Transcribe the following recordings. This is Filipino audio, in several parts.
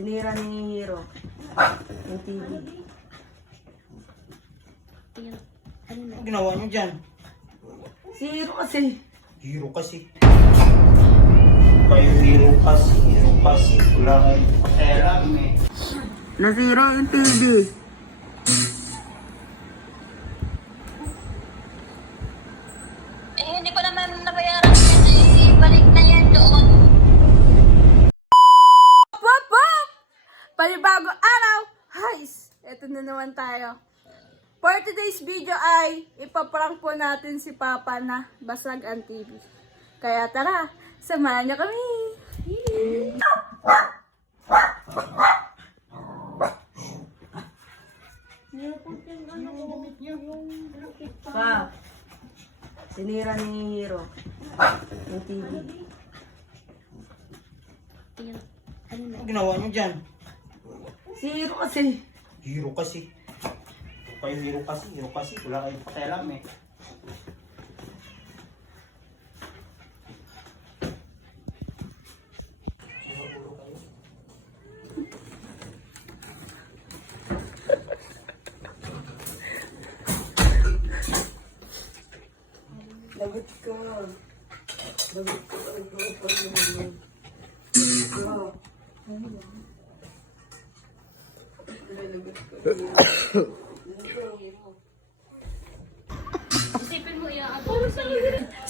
Sinira ni Hero. Yung TV. Ano ginawa niyo dyan? Si Hero kasi. Hero kasi. Kayo hero kasi, hero kasi. Wala kayong pakialam eh. Nasira yung TV. Eh, hindi pa naman nabayaran yan. Eh, balik na yan doon. Na naman tayo. For today's video ay ipaprank po natin si Papa na basag ang TV. Kaya tara, samahan niyo kami! Pa. Sinira ni Hero. Yung TV. Ano ginawa niyo dyan? Si Hero kasi. Hero kasi. Kayo hero kasi, hero kasi. Wala kayong pakialam eh. Lagot ka. Lagot ka.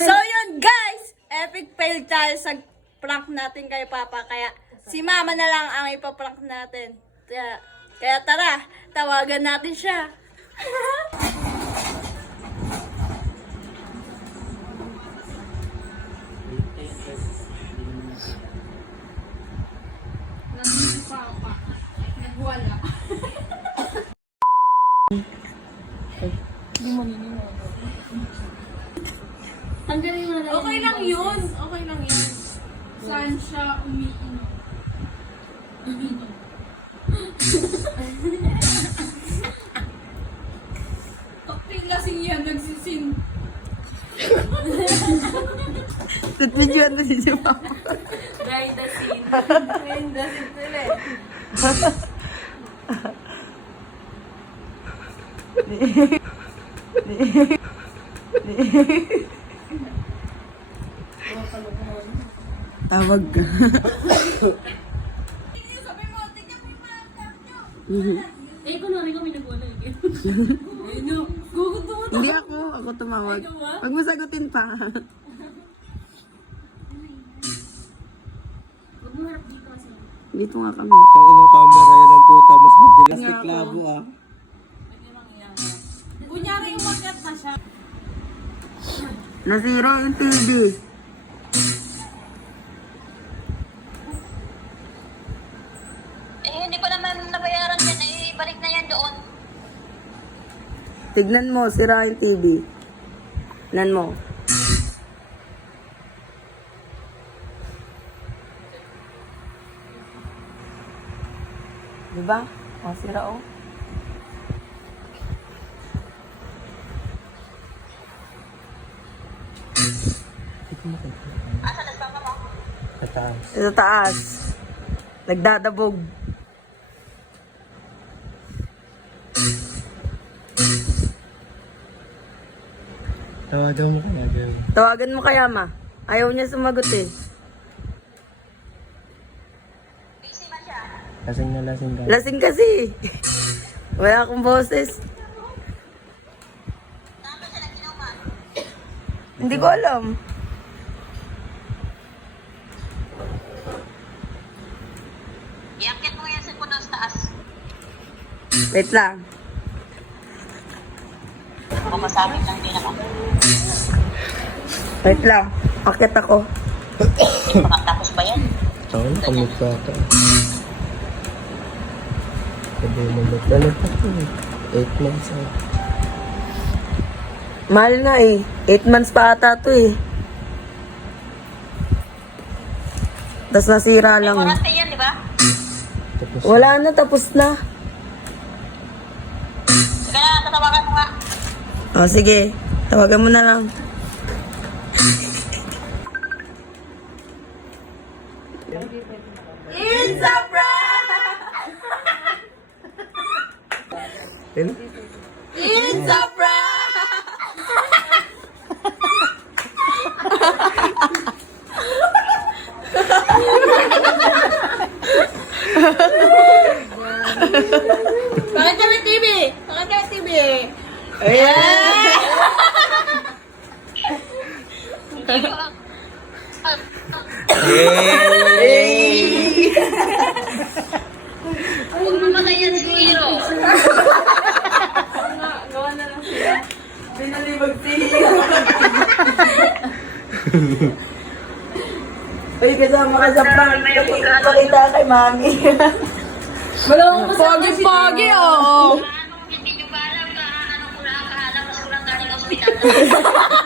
So yun guys, epic fail tayo sa prank natin kay Papa. Kaya si Mama na lang ang ipaprank natin. Kaya, kaya tara, tawagan natin siya. Okay lang yun. Okay lang yun. Saan siya umiinom? Umiinom. Kapag lasing yan, nagsisin. Tutbidyoan mo si si Mama. Behind the scene. Behind the scene sila eh. Tawag ka. Eh, kunwari kami nag-wala again. Gugusto mo. Hindi ako. Ako tumawag. Huwag mo sagutin pa. Dito nga kami. Ang camera yan ang puta, mas madilas ni. Klabo ah. Umakyat na siya. Nasira yung TV. Eh, hindi pa naman nabayaran yan. Eh, balik na yan doon. Tignan mo, sira yung TV. Tignan mo. Diba? O, sira o. Sa taas. Sa taas. Nagdadabog. Tawagan mo kaya, girl. Tawagan mo kaya, ma. Ayaw niya sumagot eh. Busy man siya. Lasing na lasing ka. Lasing kasi. Wala akong boses. Hindi ko alam. Iakit mo yan sa puno sa taas. Wait lang. Pumasabit lang din ako. Wait lang. Akit ako. Tapos ba yan? Oo, kamot ka ata. Sabi mo, ba't ano pa to? 8 months ah. Mahal nga eh. 8 months pa ata to eh. Tapos nasira lang. eh. Tapos Wala na, tapos na. Sige na, tatawagan mo nga. O, sige. Tawagan mo na lang. It's a prank! It's a prank! Bakit kami TV? Bakit kami TV? Ayan! Huwag mamatay yan si Hiro. Gawa na lang sila. Pinalibag siya. Uy, kasama ka sa prank. Pakita kay mami. Pogi-pogi, oo. Anong hindi nyo ba alam ka? Anong mula ka? Alam mas kulang galing ospital.